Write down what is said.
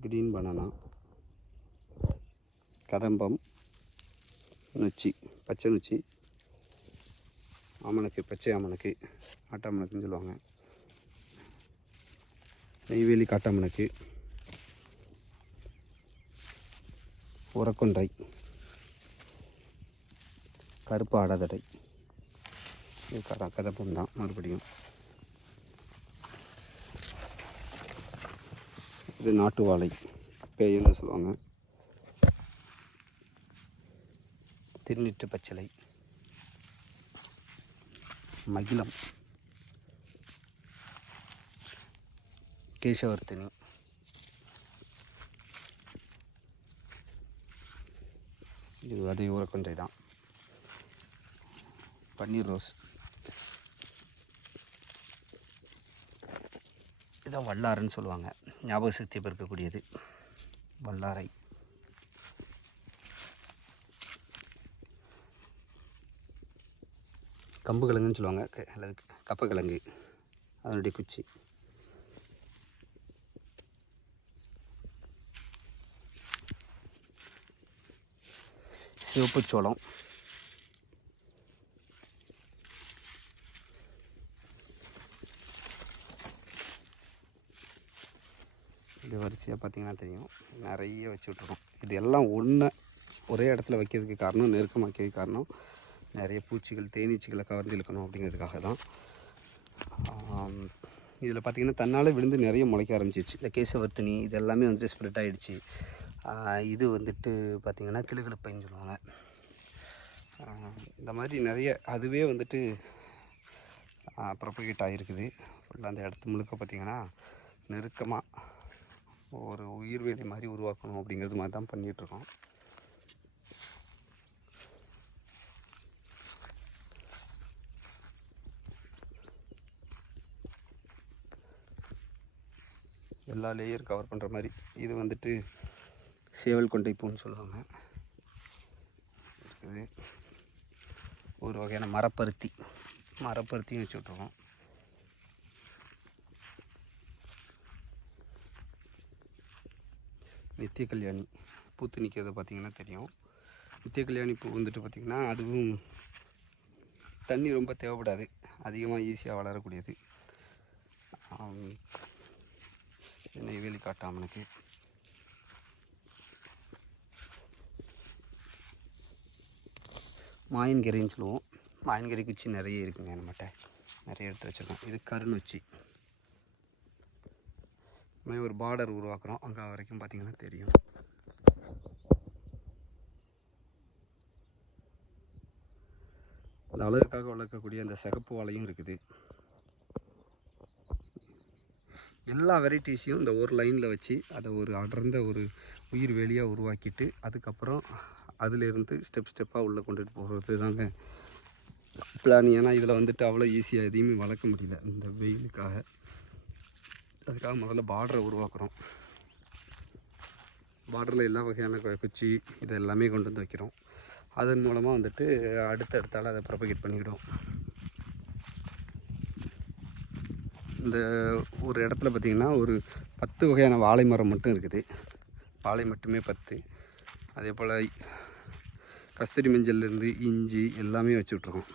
Green banana, கதம்பம், நொச்சி, பச்சை நொச்சி, ஆமணக்கு, பச்சை ஆமணக்கு, ஆட்டாமணக்குன்னு சொல்லுவாங்க, நெய்வேலி காட்டாமணக்கு, உரக்கொண்டை, கருப்பு ஆடாதடை, இது கதம்பம் தான். மறுபடியும் இது நாட்டு வாழை, பேயன்னு சொல்லுவாங்க, திருநீற்று பச்சிலை, மகிழம், கேசவர்த்தினி, இது அதே ஊரக்கொன்றை தான், பன்னீர் ரோஸ், இதான் வல்லாரைன்னு சொல்லுவாங்க, ஞாபக சக்தியை பெருக்கக்கூடியது வல்லாரை, கம்பு கிழங்குன்னு சொல்லுவாங்க, அல்லது கப்பக்கிழங்கு, அதனுடைய குச்சி, சிவப்பு சோளம், இது வரிசையாக பார்த்திங்கன்னா தெரியும், நிறைய வச்சு விட்ருக்கோம். இது எல்லாம் ஒரே இடத்துல வைக்கிறதுக்கு காரணம், நெருக்கமாக வைக்கிறதுக்கு காரணம், நிறைய பூச்சிகள் தேனீச்சிகளை கவர்ந்து இழுக்கணும் அப்படிங்கிறதுக்காக தான். இதில் பார்த்திங்கன்னா தன்னால் விழுந்து நிறைய முளைக்க ஆரம்பிச்சிருச்சு. இந்த கேசவர்த்தினி இது எல்லாமே வந்துட்டு ஸ்ப்ரெட் ஆகிடுச்சு. இது வந்துட்டு பார்த்திங்கன்னா கிளுகிழுப்பைன்னு சொல்லுவாங்க. இந்த மாதிரி நிறைய அதுவே வந்துட்டு ப்ரொபகேட் ஆகிருக்குது. ஃபுல்லாக அந்த இடத்து முழுக்க பார்த்திங்கன்னா நெருக்கமாக ஒரு உயிர்வேலி மாதிரி உருவாக்கணும் அப்படிங்கிறது மாதிரி தான் பண்ணிகிட்ருக்கோம். எல்லா லேயர் கவர் பண்ணுற மாதிரி. இது வந்துட்டு சேவல் கொண்டை பூன்னு சொல்லுவாங்க. இருக்குது ஒரு வகையான மரப்பருத்தியும் வச்சு விட்ருக்கோம். நித்திய கல்யாணி பூத்து நிற்கிறத பார்த்திங்கன்னா தெரியும். நித்திய கல்யாணி பூ வந்துட்டு பார்த்திங்கன்னா அதுவும் தண்ணி ரொம்ப தேவைப்படாது, அதிகமாக ஈஸியாக வளரக்கூடியது. நெய்வேலி காட்டாமணக்கு, மாயன்கரைன்னு சொல்லுவோம். மாயன்கரை குச்சி நிறைய இருக்குங்க நம்மகிட்ட, நிறைய எடுத்து வச்சுருக்கோம். இது கருநொச்சி, ஒரு பார்டர் உருவாக்குறோம், அங்கே வரைக்கும் பார்த்திங்கன்னா தெரியும். அந்த அழகுக்காக வளர்க்கக்கூடிய அந்த சிகப்பு வாழையும் இருக்குது. எல்லா வெரைட்டிஸையும் இந்த ஒரு லைனில் வச்சு அதை ஒரு அடர்ந்த ஒரு உயிர் வேலியாக உருவாக்கிட்டு அதுக்கப்புறம் அதிலேருந்து ஸ்டெப்பாக உள்ளே கொண்டுட்டு போகிறது தாங்க பிளான். ஏன்னா இதில் வந்துட்டு அவ்வளோ ஈஸியாக எதையுமே வளர்க்க முடியல இந்த வெயிலுக்காக. அதுக்காக முதல்ல பார்டரை உருவாக்குறோம். பார்டரில் எல்லா வகையான குச்சி இதை எல்லாமே கொண்டு வந்து வைக்கிறோம். அதன் மூலமாக வந்துட்டு அடுத்தடுத்தால் அதை ப்ரொபகேட் பண்ணிக்கிடும். இந்த ஒரு இடத்துல பார்த்திங்கன்னா ஒரு 10 வகையான வாழை மரம் மட்டும் இருக்குது. வாழை மட்டுமே 10. அதே போல் கஸ்தூரி மஞ்சள்லேருந்து இஞ்சி எல்லாமே வச்சு விட்ருக்கோம்.